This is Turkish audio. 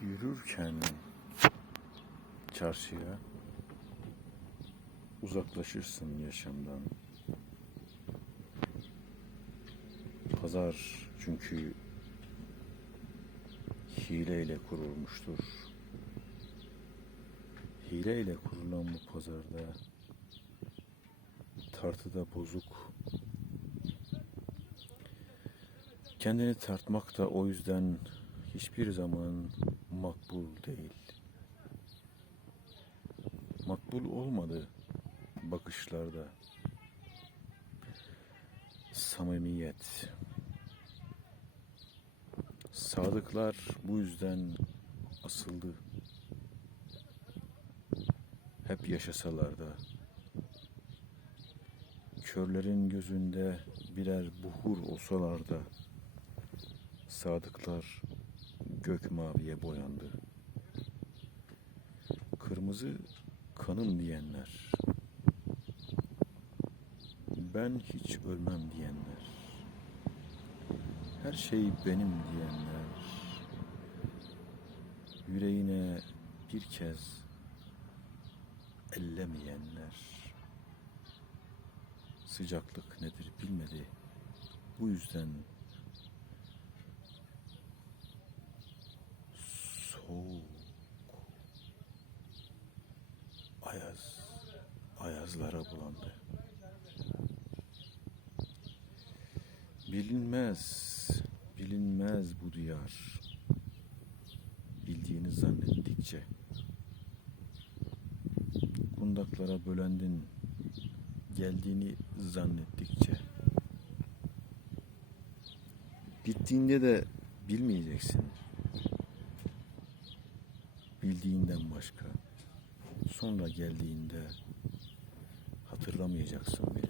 yürürken çarşıya uzaklaşırsın yaşamdan. Pazar çünkü hileyle kurulmuştur. Hileyle kurulan bu pazarda tartıda bozuk. Kendini tartmak da o yüzden hiçbir zaman makbul değil. Makbul olmadı bakışlarda. Samimiyet. Sadıklar bu yüzden asıldı. Hep yaşasalar da. Körlerin gözünde birer buhur olsalar da. Sadıklar gök maviye boyandı. Kırmızı kanım diyenler. Ben hiç ölmem diyenler. Her şey benim diyenler. Yüreğine bir kez ellemeyenler. Sıcaklık nedir bilmedi. Bu yüzden ayazlara bulandı. Bilinmez, bilinmez bu diyar. Bildiğini zannettikçe. Kundaklara bölendin, geldiğini zannettikçe. Gittiğinde de bilmeyeceksin. Bildiğinden başka. Sonra geldiğinde hatırlamayacaksın bile.